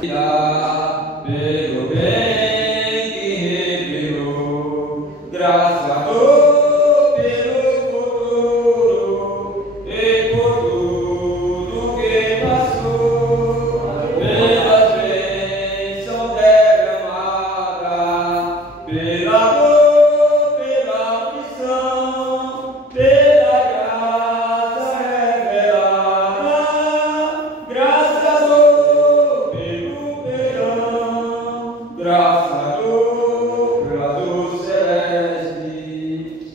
Pelo bem que revelou, graças a Deus pelo futuro e por tudo que passou, pelas bênçãos derramadas, pela dor, pela aflição, pela graça revelada, graças a Deus pelo perdão, graças a Deus pela luz celeste,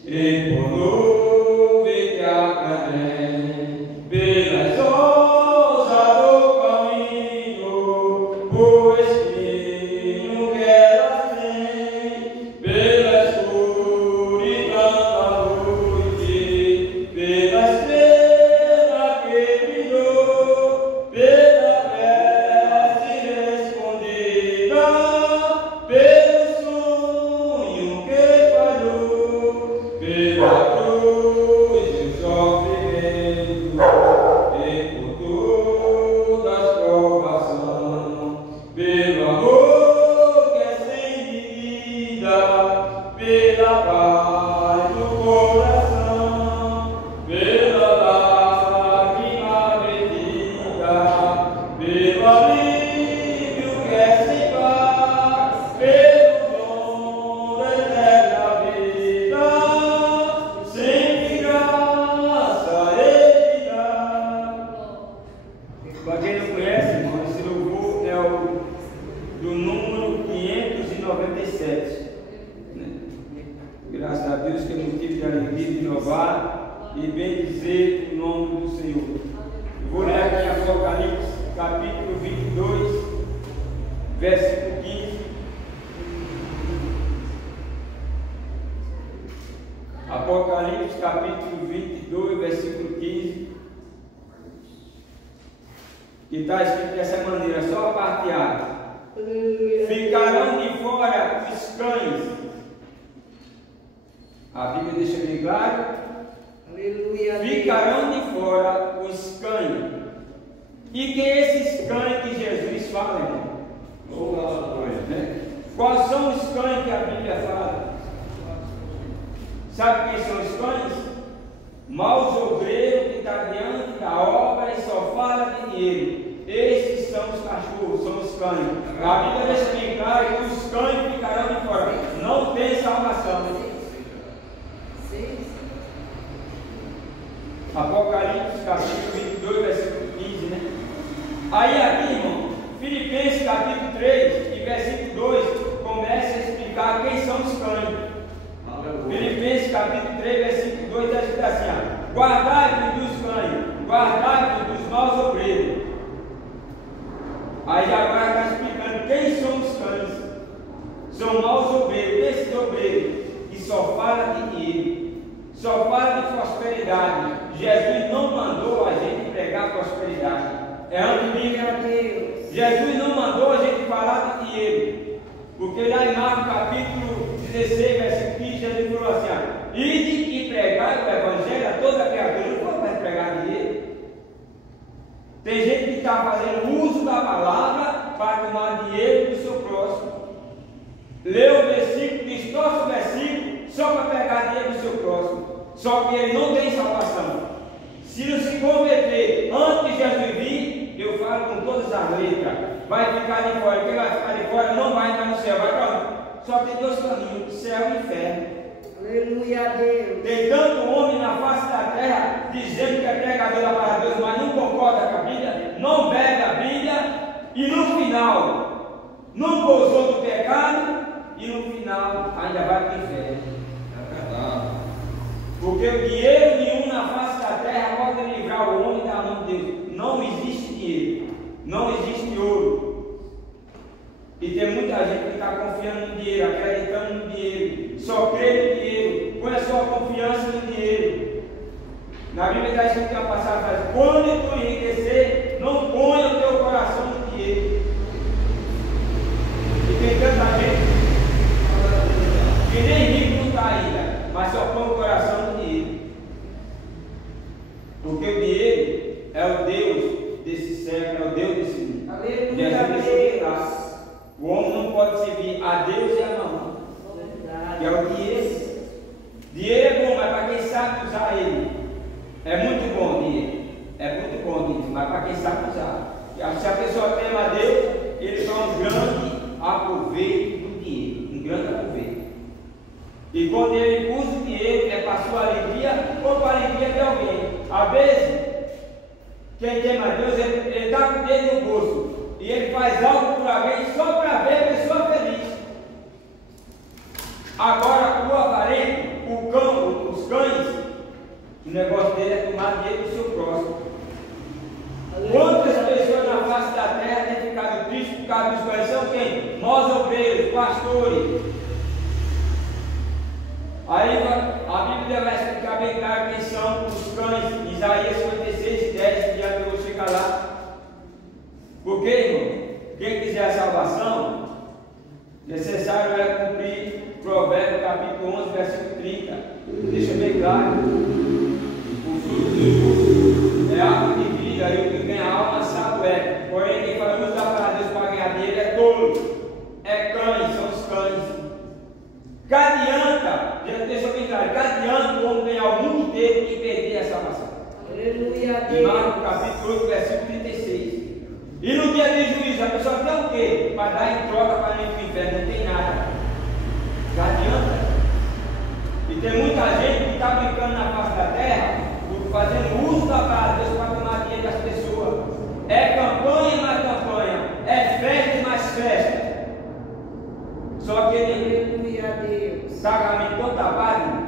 e por nuvem que academ, pelas ondas do caminho, por espinho que ela tem, pela escuridão da noite, pela estrela que brilhou, pela prece respondida, pelo sonho que falhou, pela cruz e o sofrimento, e por todas as provações, pelo amor que é sem medida, pela paz do coração, pela lágrima vertida, pelo alívio que é sem paz, pelo dom da eterna vida, sempre graça Ele dá. Para quem não conhece, irmão, esse louvor é o do número 597. Né? Graças a Deus que é motivo de alegria, de louvar e bem dizer o nome do Senhor. Eu vou ler aqui Apocalipse, capítulo 22, versículo 15. Apocalipse, capítulo 22, versículo 15. Que está escrito dessa maneira, só a parte A. Ficarão de fora os cães. A Bíblia deixa bem claro. Aleluia. Ficarão de fora os cães. E que esses cães que Jesus fala, irmão? Né? Quais são os cães que a Bíblia fala? Sabe quem são os cães? Maus obreiros que está diante da obra e só fala de dinheiro. Esses são os cachorros, são os cães. A Bíblia deixa bem claro que os cães ficarão de fora. Não tem salvação. Apocalipse, capítulo 22, versículo 15, né? Aí aqui, irmão, Filipenses, capítulo 3 e versículo 2, começa a explicar quem são os cães. Filipenses, capítulo 3, versículo 2, está escrito assim, ó, guardai-vos dos cães, guardai-vos dos maus obreiros. Aí agora está explicando quem são os cães. São maus obreiros, esses obreiros que só falam de dinheiro, só falam de prosperidade. Jesus não mandou a gente pregar prosperidade. É antibíblico. Jesus não mandou a gente falar de dinheiro. Porque lá em Marcos capítulo 16, versículo 15, Jesus falou assim, ó, ide e pregai o evangelho a toda criatura. Não pode pregar dinheiro. Tem gente que está fazendo uso da palavra para tomar dinheiro do seu próximo. Lê o versículo, distorce o versículo só para pegar dinheiro do seu próximo. Só que ele não tem salvação. Se não se converter antes de Jesus vir, eu falo com todas as letras, vai ficar de fora. Quem vai ficar de fora não vai entrar no céu. Vai para onde? Só tem dois caminhos, céu e inferno. Aleluia, Deus. Tem tanto homem na face da terra dizendo que é pregador da palavra de Deus, mas não concorda com a Bíblia, não bebe a Bíblia e no final não gozou do pecado e no final ainda vai para o inferno. Porque o dinheiro nenhum na face da terra pode livrar o homem da mão de Deus. Não existe dinheiro, não existe ouro. E tem muita gente que está confiando no dinheiro, acreditando no dinheiro, só crê no dinheiro, põe a sua confiança no dinheiro. Na Bíblia está escrito uma passagem, quando tu enriquecer, não ponha o teu coração no dinheiro. E tem tanta gente que nem rico não está ainda, mas só põe o coração no dinheiro. Porque o dinheiro é o Deus desse século, é o Deus desse mundo. Aleluia. Jesus deixou O homem não pode servir a Deus e a mamãe, que é o dinheiro. Dinheiro é bom, mas para quem sabe usar ele, é muito bom dinheiro. É muito bom dinheiro, mas para quem sabe usar. Se a pessoa tem a Deus, ele só um grande aproveito do dinheiro, um grande aproveito. E quando ele usa o dinheiro, é para a sua alegria ou para a alegria de alguém. Às vezes, quem tem a Deus, ele está com o dedo no bolso e ele faz algo por alguém só para ver a pessoa feliz. Agora, o avarento, o cão, os cães, o negócio dele é tomar dinheiro do seu próximo. Quantas pessoas na face da terra têm ficado tristes por causa dos cães? São quem? Nós, obreiros, pastores. Aí a Bíblia vai explicar bem claro quem são os cães. Isaías 56:10, que já eu vou chegar lá. Porque, irmão, quem quiser a salvação, necessário é cumprir Provérbios capítulo 11, versículo 30. Deixa bem claro. O fruto do justo é árvore de vida, e o que ganha alma sábio é. Porém, quem faz uso da palavra de Deus para ganhar dele é tolo. É cães, são os cães. Que adianta, deixa eu bem claro, que adianta o homem ganhar o mundo inteiro e perder a salvação. Aleluia. Em Marcos capítulo 8, versículo 36. E no dia de juízo, a pessoa tem o quê? Para dar em troca para ir para o inferno, não tem nada. Que adianta. E tem muita gente que está brincando na face da terra, fazendo uso da palavra de Deus para tomar dinheiro das pessoas. É campanha mais campanha, é festa mais festa. Só que ele está caminhando tão tapado,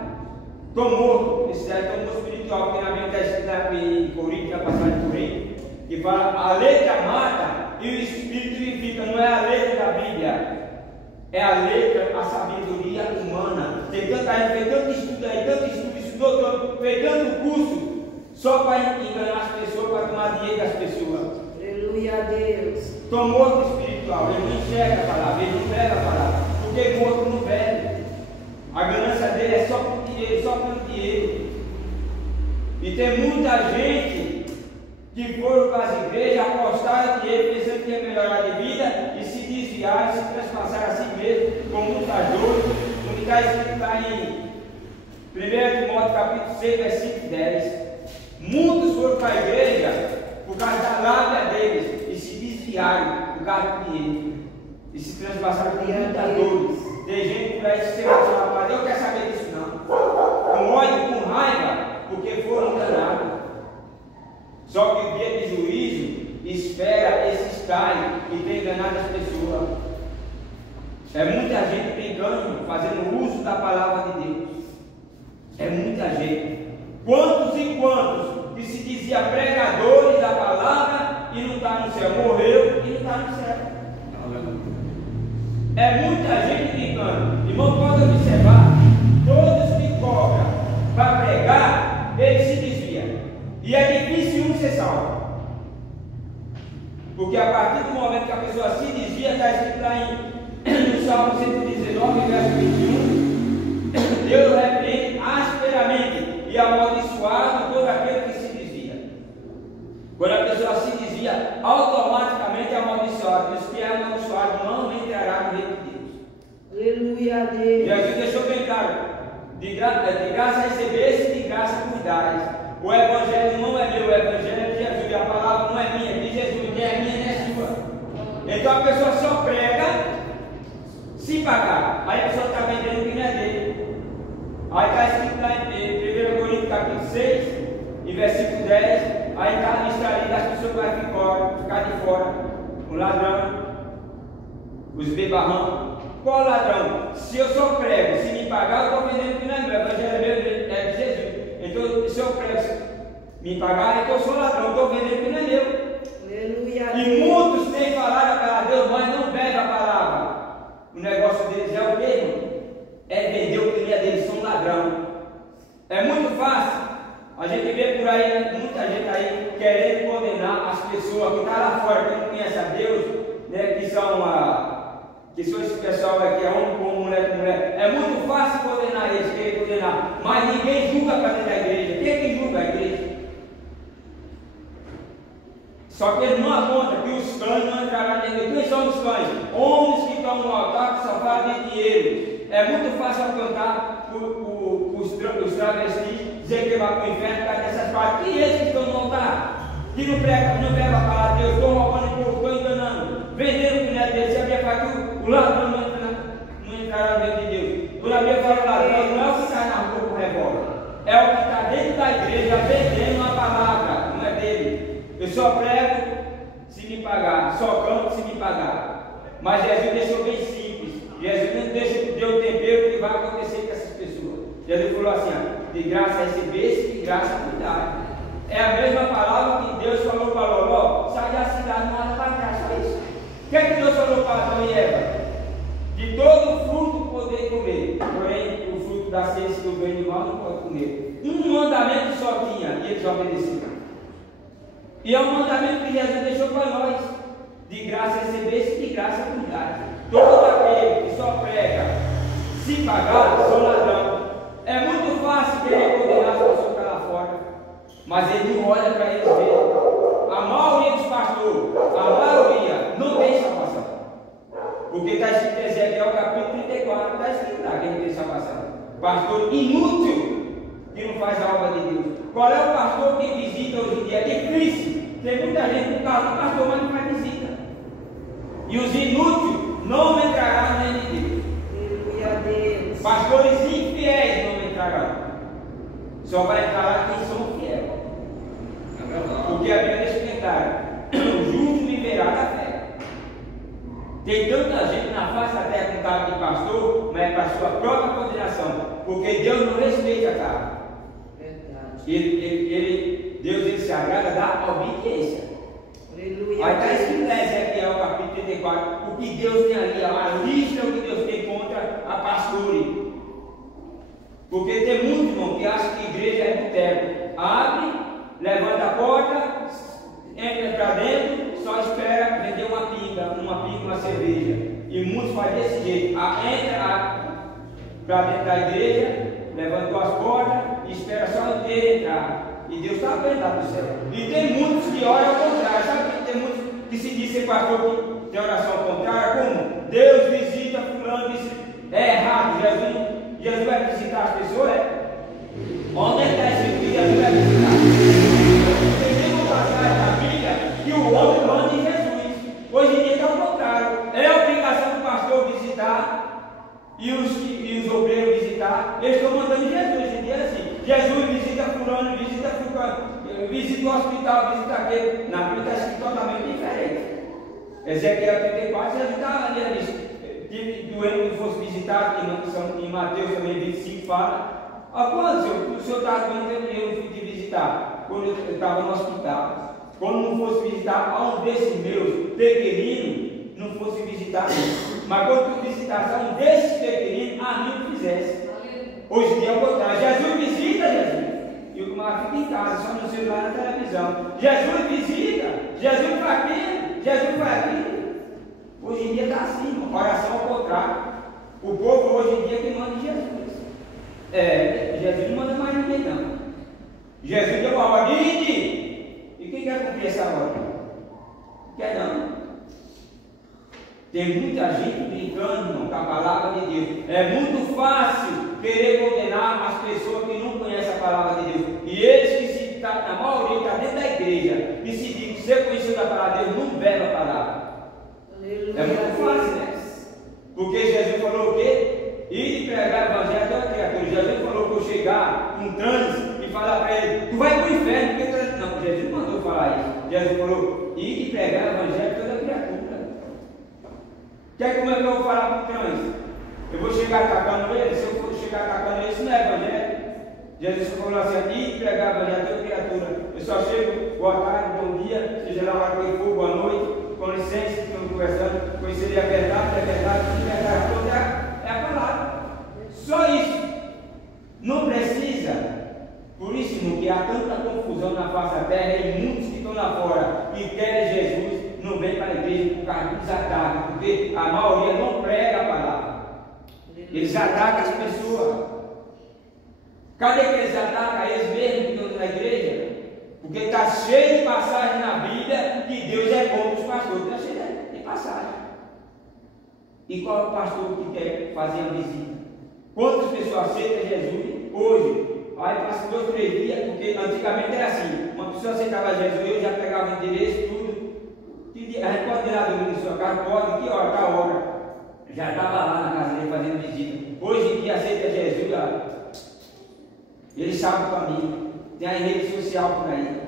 tão morto, esse é tão morto espiritual, porque na Bíblia está escrito em Coríntios, na passagem de Coríntios, que fala a letra mata e o espírito vivifica. Não é a letra da Bíblia, é a letra, a sabedoria humana. Tem tanta gente, fez tanto estudo aí, tanto estudo, estudou tanto, fez tanto curso, só para enganar as pessoas, para tomar dinheiro das pessoas. Aleluia a Deus. Estou morto espiritual, ele não enxerga a palavra, ele não pega a palavra, porque morto não bebe. A ganância dele é só por dinheiro, só por dinheiro. E tem muita gente que foram para as igrejas, apostaram dinheiro, pensando que ia melhorar de vida, e se desviaram, se transpassaram a si mesmo, como lutadores, como está escrito lá em 1 Timóteo capítulo 6, versículo 10. Muitos foram para a igreja por causa da lábia deles e se desviaram por causa do dinheiro e se transpassaram como lutadores. Tem gente por aí que chega e fala, mas eu quero saber disso não. Com ódio, com raiva, porque foram enganados. Só que o dia de juízo espera esses tais que têm enganado as pessoas. É muita gente brincando, fazendo uso da palavra de Deus. É muita gente. Quantos e quantos que se dizia pregadores da palavra e não está no céu, morreu e não está no céu. É muita gente brincando. Irmão, pode observar, todos que cobram para pregar, eles se desviam. E é difícil um ser salvo. Porque a partir do momento que a pessoa se desvia, está escrito lá no Salmo 119, verso 21, Deus repreende asperamente e amaldiçoado todo aquele que se desvia. Quando a pessoa se desvia, automaticamente é amaldiçoado. Diz que é amaldiçoado não entrará no reino de Deus. Aleluia a Deus. Jesus deixou bem claro: de graça recebeste, de graça cuidares. O evangelho não é meu, o evangelho é de Jesus. E a palavra não é minha, é de Jesus, nem é minha, nem é sua. Então a pessoa só prega se pagar. Aí a pessoa está vendendo o que não é dele. Aí está escrito lá em 1 Coríntios capítulo 6, e versículo 10, aí está a lista ali das pessoas que vão ficar de fora. O ladrão, os bebarrão. Qual ladrão? Se eu só prego, se me pagar, eu estou vendendo o que não é meu. O evangelho é meu, é de Jesus. Então, se eu prego, se me pagar, então eu sou ladrão, estou vendendo o que não é meu. Aleluia. E muitos têm falado a palavra de Deus, mas não pegam a palavra. O negócio deles é o mesmo. É vender o que não é deles, são ladrão. É muito fácil. A gente vê por aí, muita gente aí querendo condenar as pessoas que estão lá fora, que não conhecem a Deus, né, que são esse pessoal aqui, é homem com mulher com mulher. É muito fácil condenar eles, querer condenar, mas ninguém julga para dentro da igreja. Quem é que julga a igreja? Só que eles não apontam que os cães não entrarão na igreja. são os cães? Homens que estão no altar que só falam de dinheiro. É muito fácil apontar os travestis, dizer que vai para o inferno por causa dessas partes. E eles que estão no altar, que não pregam a palavra de Deus, estão roubando o povo, estão enganando, vendendo o mulher deles. Se a Bíblia fala que o ladrão não entrará no reino de Deus. Quando a Bíblia fala ladrão, não é o que está na rua com revólver, é o que está dentro da igreja vendendo uma palavra, não é dele. Eu só prego se me pagar, só canto se me pagar. Mas Jesus deixou bem simples. Jesus não deu tempero que vai acontecer com essas pessoas. Jesus falou assim: ó, de graça recebeste, de graça cuidar. É a mesma palavra que Deus falou para Loló: sai da cidade, não olha para trás, só isso. O que é que Deus falou para Adão e Eva? De todo fruto poder comer, porém o fruto da ciência do bem e do mal não pode comer. Um mandamento só tinha e eles obedeceram. E é um mandamento que Jesus deixou para nós: de graça recebeste, de graça cuidar. Todo aquele que só prega se pagar, são ladrão. É muito fácil querer condenar as pessoas que estão lá fora, mas ele não olha para eles ver. A maioria dos pastores, a maioria, não tem salvação. Porque está escrito em Ezequiel capítulo 34, está escrito lá que não tem salvação. Pastor inútil que não faz a obra de Deus. Qual é o pastor que visita hoje em dia? É difícil. Tem muita gente que está no pastor, mas não faz visita. E os inúteis não entrarão no reino de Deus. Aleluia a Deus. Pastores infiéis não entrarão. Só vai entrar lá quem são fiéis. Porque a Bíblia deixa claro: o justo viverá da fé. Tem tanta gente na face da terra com cargo de pastor, mas é para a sua própria condenação. Porque Deus não respeita a carne. Deus se agrada da obediência. Aleluia. Aí está escrito em Ezequiel capítulo 34, o que Deus tem ali, a lista o que Deus tem contra a pastores. Porque tem muitos, irmão, que acham que igreja é boteco. Abre, levanta a porta, entra para dentro, só espera vender uma pinga, uma cerveja. E muitos fazem desse jeito: entra para dentro da igreja, levantou as portas e espera só ele entrar. E Deus está vendo lá do céu. E tem muitos que oram ao contrário. Sabe que tem muitos que se dizem pastor que tem oração ao contrário? Como? Deus visita fulano, visita. É errado. Jesus vai visitar as pessoas? Onde é que está escrito que Jesus vai visitar? Tem uma passagem na Bíblia que o homem manda em Jesus. Hoje em dia está ao contrário. É a obrigação do pastor visitar e os obreiros visitar. Eles estão mandando Jesus. Hoje em dia é assim: Jesus visita fulano, visita o hospital, visita aquele. Na Bíblia está escrito totalmente diferente. Ezequiel 34, Jesus está ali. Tive doente que fosse visitado, em Mateus também 25 fala: quando o senhor está doente, eu não fui te visitar, quando eu estava no hospital. Quando não fosse visitar, a um desses meus pequeninos, não fosse visitar. Mas quando tu visitasse a um desses pequeninos, a mim não fizesse. Hoje em dia é o contrário: Jesus visita, Jesus. E o mar fica em casa, só no celular, na televisão. Jesus visita, Jesus faz aquilo, Jesus faz aquilo. Hoje em dia está assim, oração ao contrário. O povo hoje em dia que manda Jesus. Jesus não manda mais ninguém não. Jesus deu uma ordem: e quem quer cumprir essa ordem? Quer não. Tem muita gente brincando, irmão, com a palavra de Deus. É muito fácil querer condenar as pessoas que não conhecem a palavra de Deus. E eles que a maioria está dentro da igreja e se diz que ser conhecido da palavra de Deus não bebe a palavra. É muito fácil, né? Porque Jesus falou o quê? Ir e pregar o evangelho a toda criatura. Jesus falou que eu chegar com trânsito e falar para ele: tu vai para o inferno, porque trânsito não. Jesus não mandou falar isso. Jesus falou: ir e pregar o evangelho a toda criatura. Como é que eu vou falar para o trânsito? Eu vou chegar atacando ele? Se eu for chegar atacando ele, isso não é evangelho. Jesus falou assim: ir e pregar o evangelho a toda criatura. Eu só chego: boa tarde, bom dia, seja lá o que for, boa noite. Com licença, estamos conversando, conhecer a verdade toda é a palavra. Só isso. Não precisa. Por isso, irmão, que há tanta confusão na face da terra e muitos que estão lá fora e querem Jesus, não vem para a igreja por causa dos ataques, porque a maioria não prega a palavra. Eles atacam as pessoas. Cadê que eles atacam? Eles mesmos que estão na igreja? Porque está cheio de passagens na Bíblia que Deus é contra os pastores. Está cheio de passagem. E qual é o pastor que quer fazer a visita? Quantas pessoas aceitam Jesus hoje? Aí passa 2, 3 dias, porque antigamente era assim, uma pessoa aceitava Jesus, eu já pegava o endereço, tudo. A gente pode ir lá dormir na sua casa, pode, que hora, tá hora. Já estava lá na casa dele fazendo visita. Hoje em dia aceita Jesus, ele sabe o caminho, tem a rede social por aí.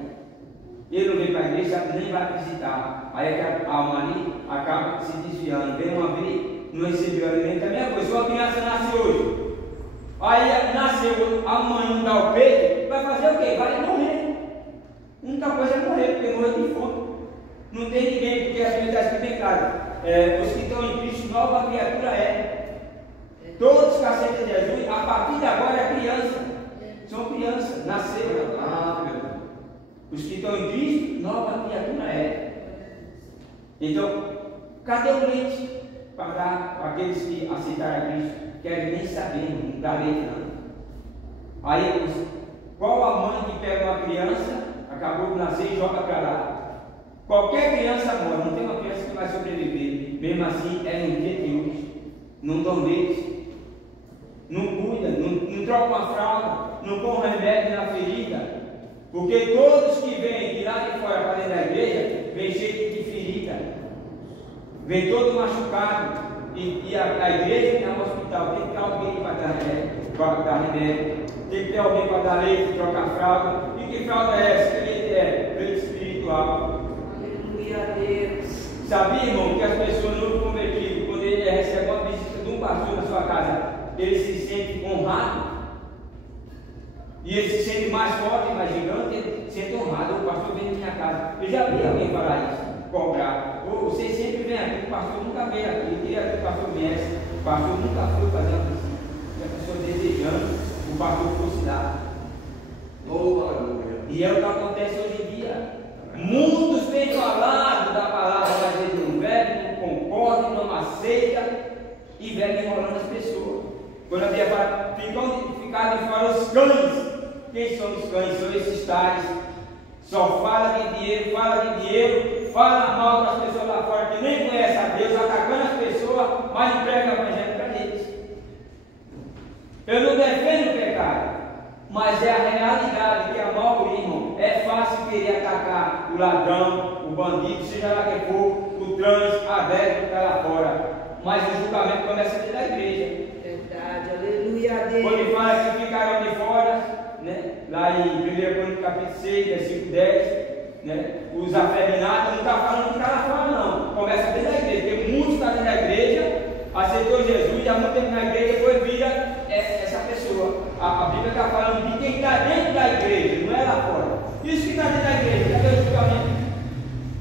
Ele não vem para a igreja, nem vai visitar. Aí a alma ali acaba se desviando. Vem uma vez, não recebeu alimento, é a mesma coisa. Se uma criança nasce hoje, aí nasceu, a mãe não dá o peito, vai fazer o quê? Vai morrer. A única coisa é morrer, porque morre de fome. Não tem ninguém, porque a Bíblia está escrito bem claro. Os que estão em Cristo, nova criatura é. Todos que aceitam Jesus, a partir de agora é criança. São crianças, nasceram. Meu Deus. Os que estão em Cristo, nova criatura é. Então, cadê o leite para dar para aqueles que aceitaram a Cristo? Querem nem saber, não dá leite não. Aí, qual a mãe que pega uma criança, acabou de nascer e joga para lá? Qualquer criança morre, não tem uma criança que vai sobreviver. Mesmo assim, é no dia de hoje. Não dão leite, não cuida, não troca uma fralda, não põe remédio na ferida. Porque todos que vêm de lá de fora para dentro da igreja, vêm cheio de ferida, vem todo machucado. E a igreja é um hospital, tem que ter alguém para dar remédio, tem que ter alguém para dar leite, trocar fralda. E que fralda é essa? Que leite é? Leite espiritual. Aleluia a Deus. Sabia, irmão, que as pessoas não convertidas, quando ele recebe uma visita de um pastor na sua casa, ele se sente honrado? E ele se sente mais forte, mais gigante, ele se sente honrado. O pastor vem na minha casa. Eu já vi alguém falar isso, cobrar. Vocês sempre vêm aqui, o pastor nunca veio aqui, queria que o pastor viesse. O pastor nunca foi fazer uma visita. E a pessoa desejando que o pastor fosse lá. E é o que acontece hoje em dia. Muitos têm falado da palavra, mas eles não bebem, não concordam, não aceitam e bebem enrolando as pessoas. Quando a Bíblia fala, ficar de fora os cães. Quem são os cães? São esses tais. Só fala de dinheiro, fala mal das pessoas lá fora que nem conhecem a Deus, atacando as pessoas, mas não prega o evangelho para eles. Eu não defendo o pecado, mas é a realidade que a maioria, irmão, é fácil querer atacar o ladrão, o bandido, seja lá quem for, o trânsito, a velha que está lá fora. Mas o julgamento começa dentro da igreja. Verdade, aleluia a Deus. Quando ele fala que ficaram de fora, né? Lá em 1 Coríntios capítulo 6, versículo 10, né? Os afeminados, não está falando que está lá fora não, começa dentro da igreja, porque muitos estão dentro da igreja, aceitou Jesus, já há muito tempo na igreja, depois vira essa pessoa. A Bíblia está falando de quem está dentro da igreja, não é lá fora. Isso que está dentro da igreja, cadê o julgamento?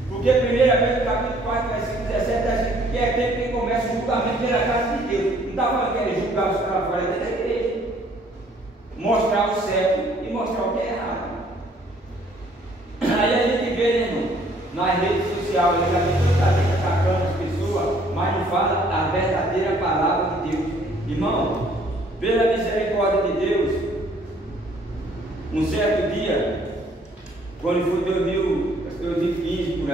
Porque 1 Coríntios capítulo 4, versículo 17, está escrito que é tempo que começa o julgamento pela casa de Deus. Não está falando que ele julgar os que estão lá fora dentro da igreja, mostrar o certo e mostrar o que é errado. Aí a gente vê, né, irmão, nas redes sociais, a gente está atacando as pessoas, mas não fala a verdadeira palavra de Deus. Irmão, pela misericórdia de Deus, um certo dia, quando foi 2015 por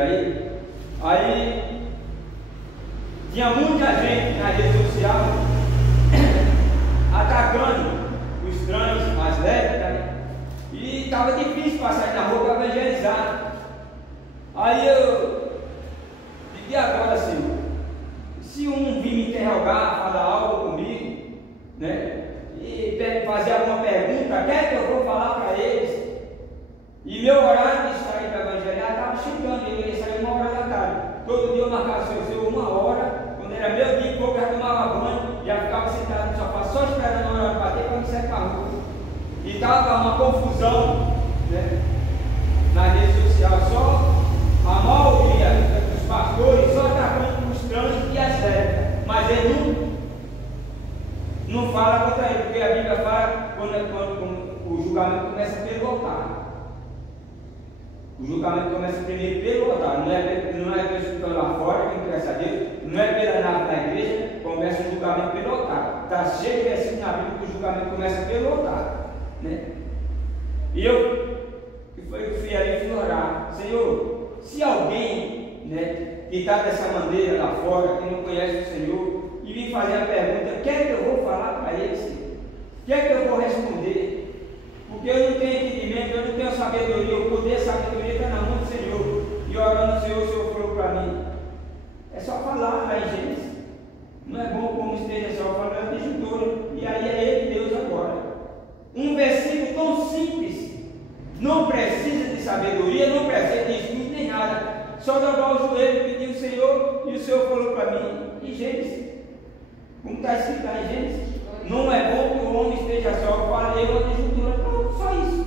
aí tinha muita gente na rede social atacando os trans, as lésbicas, né? E estava difícil passar na rua para evangelizar. Aí eu pedi agora assim, se um vir me interrogar, falar algo comigo, né? E fazer alguma pergunta, quer que eu vou falar para eles? E meu horário de sair para evangelizar estava chegando, eu ia sair 1 hora da tarde. Todo dia eu marcava seu 1 hora, quando era meu dia, pouco já tomava banho, já ficava sentado no sofá, só esperando a hora de bater para me sair para a rua. E estava uma confusão, né, na rede social, só a maioria dos pastores só atacando os trans e as lésbicas, mas ele não fala contra ele, porque a Bíblia fala quando o julgamento começa pelo altar. O julgamento começa primeiro pelo altar, não é pelos que estão lá fora, quem conhece a Deus, não é pela nave da igreja, começa o julgamento pelo altar. Está cheio de versículos na Bíblia que o julgamento começa pelo altar, né? E eu fui ali e fui orar, Senhor, se alguém, né, que está dessa maneira lá fora, que não conhece o Senhor, e vir fazer a pergunta: o que é que eu vou falar para eles? O que é que eu vou responder? Porque eu não tenho entendimento, eu não tenho sabedoria, o poder, a sabedoria está na mão do Senhor. E orando ao Senhor, o Senhor falou para mim: é só falar lá em Gênesis. Não é bom como esteja só falando de juntura. E aí é Ele, Deus, agora. Um versículo tão simples, não precisa de sabedoria, não precisa de estudo nem nada. Só dobrar o joelho, pedir o Senhor, e o Senhor falou para mim em Gênesis. Como está escrito lá em Gênesis: não é bom que o homem esteja só, falei uma juntura. Pronto, só isso.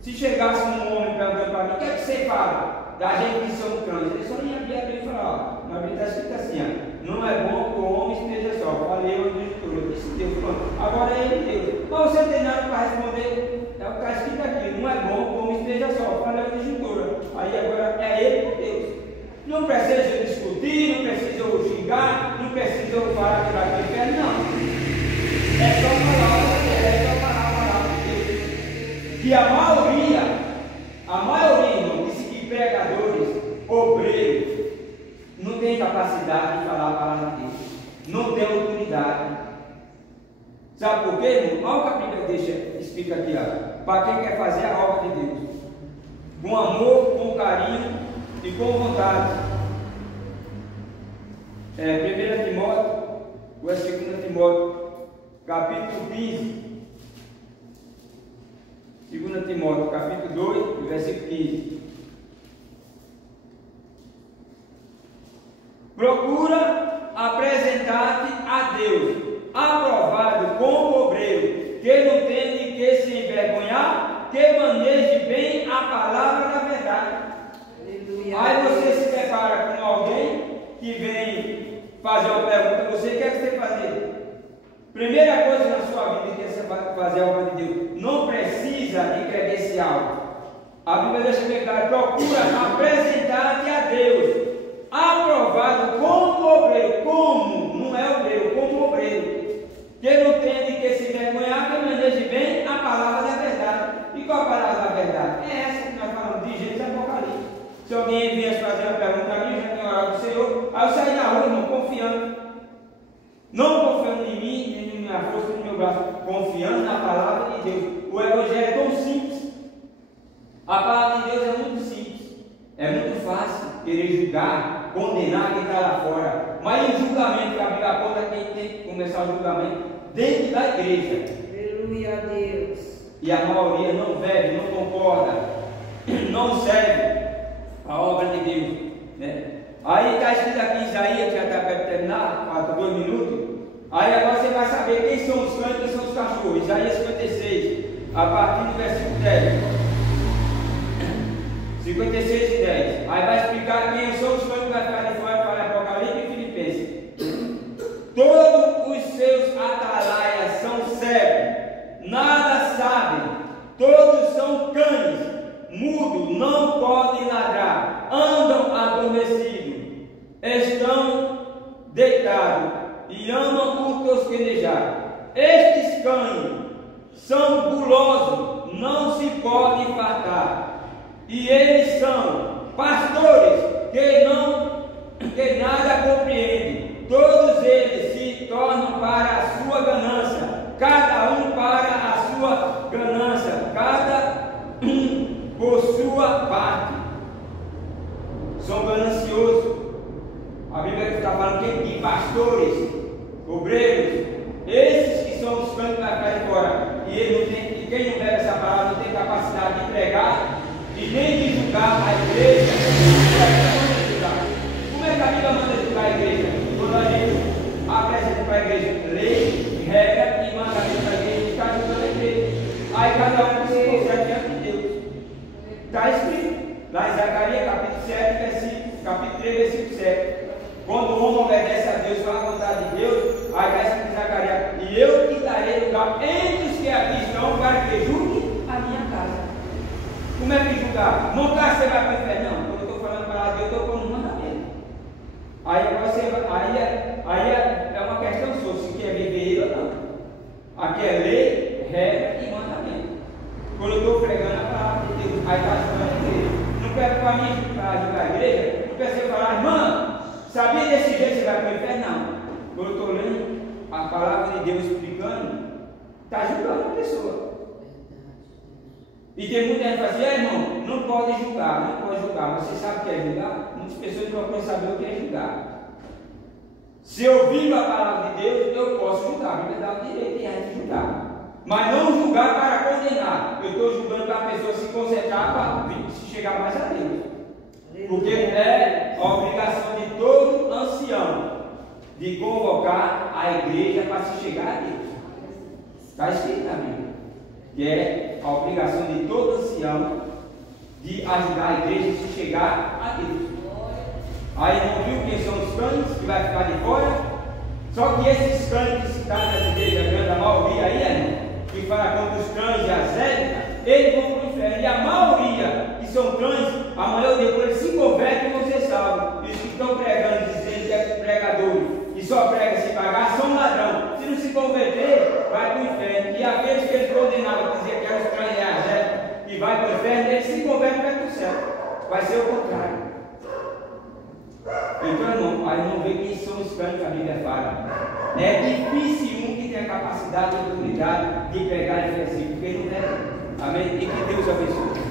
Se chegasse um homem perguntando para mim: o que é que você fala da gente que somos cães? Ele só ia abrir e falar: ó, na Bíblia está escrito assim, ó, não é bom que o homem esteja só, falei uma juntura. Eu disse: Deus, pronto, agora é Ele, Deus. Mas você não tem nada para responder, é o que está escrito aqui: não é bom que o homem esteja só, falei uma juntura. Aí agora é Ele, Deus. Não precisa discutir, não precisa eu xingar, não precisa eu falar que vai para o inferno, não. É só falar a palavra de Deus. Que a maioria, irmão, que pregadores, obreiros, não tem capacidade de falar a palavra de Deus, não tem autoridade. Sabe por quê, irmão? Olha o que a Bíblia explica aqui, ó, para quem quer fazer a obra de Deus, com amor, com carinho e com vontade. 1 Timóteo, ou é 2 Timóteo, capítulo 15. 2 Timóteo, capítulo 2, versículo 15. Procura apresentar-te a Deus, aprovado como obreiro, que não tem de que se envergonhar, que maneje bem a palavra da verdade. Aleluia. Aí você se depara com alguém que vem fazer uma pergunta: você quer que você fazer? Primeira coisa na sua vida que você vai fazer a obra de Deus, não precisa de credencial. A Bíblia deixa bem claro: procura apresentar-te a Deus, aprovado como obreiro. Como? Não é obreiro, como obreiro, que não tem de que se envergonhar, que maneje bem a palavra da verdade. E qual a palavra da verdade? É essa que nós falamos de Gênesis e Apocalipse. Se alguém viesse fazer uma pergunta a mim, já tenho orado do Senhor, aí eu saí na rua, irmão, confiando. Não confiando em mim, nem na minha força, nem no meu braço, confiando na palavra de Deus. O Evangelho é tão simples. A palavra de Deus é muito simples. É muito fácil querer julgar, condenar quem está lá fora. Mas em julgamento, que a Bíblia conta, quem tem que começar o julgamento dentro da igreja. Aleluia a Deus. E a maioria não bebe, não concorda, não serve a obra de Deus, né? Aí está escrito aqui em Isaías, que já está perto de terminar, falta 2 minutos. Aí agora você vai saber quem são os cães e quem são os cachorros. Isaías 56, a partir do versículo 10. 56 e 10. Aí vai explicar quem são os cães que vai ficar de fora para Apocalipse e Filipenses. Todos os seus atalaias são cegos, nada sabem, todos são cães, mudos, não podem ladrar, andam adormecidos, estão deitados e amam por tosquenejar. Estes cães são gulosos, não se podem fartar, e eles são pastores que nada compreendem. Todos eles se tornam para a sua ganância, cada um para a sua ganância, cada um por sua parte. São gananciosos. A Bíblia está falando de pastores, obreiros, esses que são os cães que vai ficar de fora. E quem não pega essa palavra não tem capacidade de pregar e nem de julgar a igreja. Como é que a Bíblia manda julgar a igreja? Quando a gente apresenta para a igreja lei, regra e mandamento para a igreja, está julgando a igreja. Aí cada um se consegue diante de Deus. Está escrito lá em Zacarias capítulo 7, capítulo 3, versículo 7. Quando o homem obedece a Deus, faz a vontade de Deus, aí está escrito em Zacarias: e eu te darei lugar entre os que aqui estão, para que julgue a minha casa. Como é que julgar? Não está você vai para o inferno, não. Quando eu estou falando para Deus, eu estou pondo um mandamento. Aí é uma questão sua, se quer viver ou não. Aqui é lei, regra e mandamento. Quando eu estou pregando a palavra de Deus, aí está ajudando a igreja. Não pede para mim para ajudar a igreja, não precisa falar: irmã, Sabia desse jeito você vai para o inferno? Não. Quando eu estou lendo a palavra de Deus explicando, está julgando a pessoa. E tem muita gente que fala assim, irmão, não pode julgar, não pode julgar. Você sabe o que é julgar? Muitas pessoas procuram saber o que é julgar. Se eu vivo a palavra de Deus, eu posso julgar, a Bíblia dá o direito de a gente julgar. Mas não julgar para condenar. Eu estou julgando para a pessoa se concentrar para se chegar mais a Deus. Porque é a obrigação de todo ancião de convocar a igreja para se chegar a Deus. Está escrito na Bíblia. Que é a obrigação de todo ancião de ajudar a igreja a se chegar a Deus. Aí não viu quem são os cães que vai ficar de fora? Só que esses cães que se estão nas igrejas grandes, a maioria aí, que fala contra os cães e as éticas, eles vão para o inferno. E a maioria que são cães, a maioria quando eles se convertem, você sabe, os que estão pregando, dizendo que é pregadores, e só prega se pagar, são ladrão. Se não se converter, vai para o inferno. E aqueles que eles condenavam, dizer que eram os cães e as éticas, e vai para o inferno, eles se convertem e vai para o céu. Vai ser o contrário. Então, irmão, aí não vê quem são os cães que a Bíblia fala. É difícil um que tem a capacidade e a autoridade de pegar e assim, porque não é. Amém? E que Deus abençoe.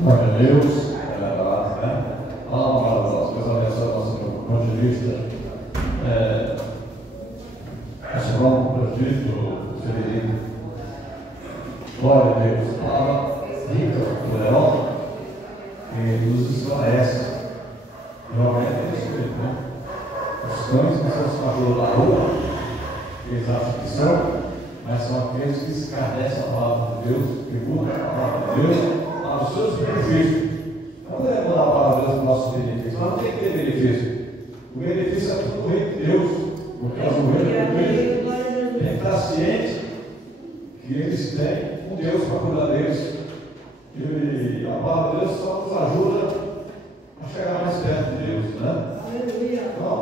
Glória a Deus, né? As coisas abençoam nosso ponto de vista. Nosso nome, presbítero Severino. Glória a Deus. Palavra rica, poderosa, que nos esclarece. Realmente é isso mesmo, né? Os cães que são os cachorros da rua, que eles acham que são, mas são aqueles que escarnecem a palavra de Deus, que mudam a palavra de Deus aos seus benefícios. Não devemos mudar a palavra de Deus para os nossos benefícios, mas não tem que ter benefício. O benefício é tudo o reino de Deus, porque o reino de Deus tem que estar ciente que eles têm um Deus para cuidar deles. E a palavra de Deus só nos ajuda a chegar mais perto de Deus, né? Então,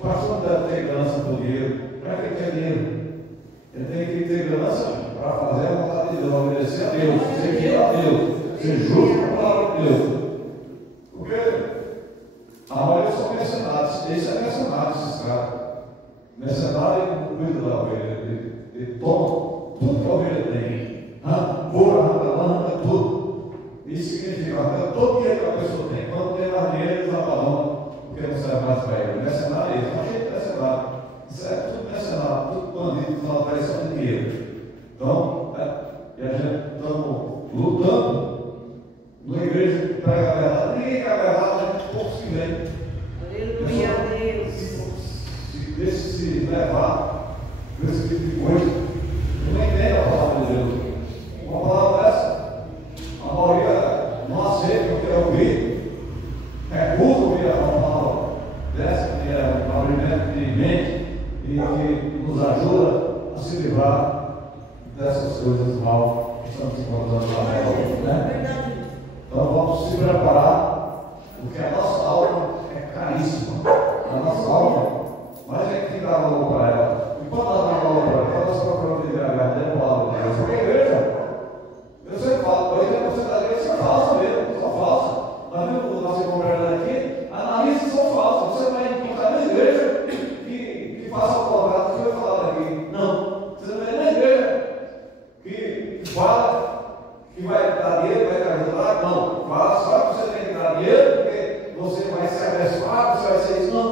o pastor não deve ter ganância por dinheiro. Para que ter dinheiro? Ele tem que ter ganância para fazer a vontade de Deus, obedecer a Deus, ser fiel a Deus, ser justo com a palavra de Deus. Porque a maioria são mercenários. Esse é mercenário, esses caras. Mercenário não cuida da ovelha, ele toma tudo que a ovelha tem. Boa, arranca, tudo. Isso significa até todo o dinheiro que a pessoa tem. Quando tem mais dinheiro, eles abandonam, porque não serve mais para ele. Mercenário é isso, está cheio de mercenário. Isso é tudo mercenário, tudo bandido, só aparece de dinheiro. Então, e a gente estamos lutando na igreja que prega a verdade. Ninguém quer a verdade, a gente pouco se vê. Aleluia a Deus. Se deixa se levar por esse tipo de coisa, não entende a palavra de Deus. Uma palavra dessa, a maioria não aceita, não quer ouvir, recusa ouvir a palavra dessa, que é um abrimento de mente e que nos ajuda a se livrar dessas coisas mal que estamos encontrando lá na vida, né? Então vamos se preparar, porque a nossa alma é caríssima. A nossa alma, mas é que tem que dar valor para ela. E quando nós damos valor para ela, quando nós procuramos viver a verdadeira palavra de Deus, porque a igreja, eu sempre falo, a igreja você da igreja é falsa mesmo, são falsas. Nós vimos nós congregando aqui, analistas são falsos. Você vai encontrar na igreja que faça o contrato que foi falado aqui. Não, você não vai na igreja que fala que vai dar dinheiro, vai te ajudar. Não, fala só que você tem que dar dinheiro, porque você vai ser abençoado, você vai ser isso. Não,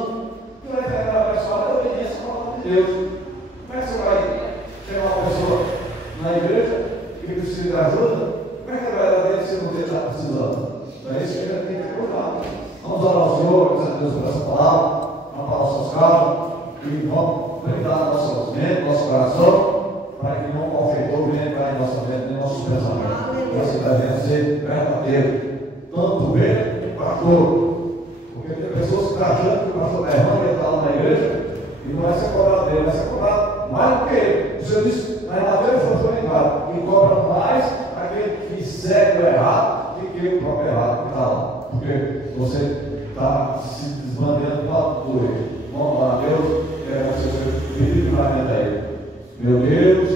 você vai pegar abençoado é obediência à palavra de Deus. Como é que você vai ter uma pessoa na igreja que precisa de ajuda? Como é que vai dar dinheiro se você está precisando? Então é isso que a gente tem que cuidar. Vamos orar ao Senhor, pedir a Deus por essa palavra, para os nossos carros, e vamos brindar nossa mente, nosso coração, para que não confeitou venha entrar em nossa mente, em nossos pensamentos. Que assim deve ser verdadeiro, tanto ver o pastor, porque tem pessoas que estão achando que o pastor é irmão, ele está lá na igreja, e não vai ser cobrado dele, vai ser cobrado mais do que ele. O Senhor disse, na matéria foi ligado, e cobra mais aquele que segue o errado do que o próprio errado que está lá, porque você está se desmantelando para tudo ele. Vamos lá, Deus, quero que você vive para mim daí. Meu Deus,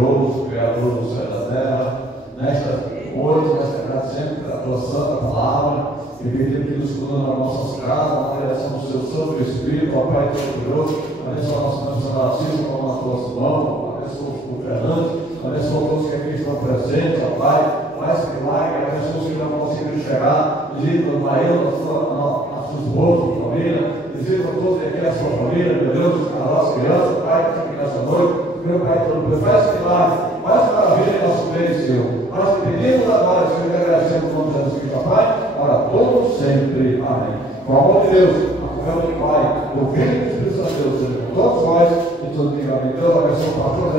Todo-Poderoso, Criador do céu e da terra, nesta noite, nesta agradecendo pela tua santa palavra e pedindo que nos conduz nas nossas casas, na direção do seu Santo Espírito, ó Pai Todo-Poderoso, abençoa a nossa mãe Francisco, com as tuas mãos, abençoa o Fernando, abençoa todos que aqui estão presentes, ó Pai, faz milagre, abençoa os que não conseguiram chegar, visita o marido, a sua esposa, família, visita todos aqui a sua família, meu Deus, a nossa criança, Pai, que está aqui nessa noite, meu Pai Todo-Poderoso, faz milagre, faz maravilha em nosso meio, Senhor, nós te pedimos agora, Senhor, e agradecemos o nome de Jesus Cristo, Pai, para todos sempre, amém. Com o amor de Deus, a comunhão do Pai, do Filho e do Espírito Santo, Deus, seja com todos nós, e todos digam amém. Deus abençoe para todos,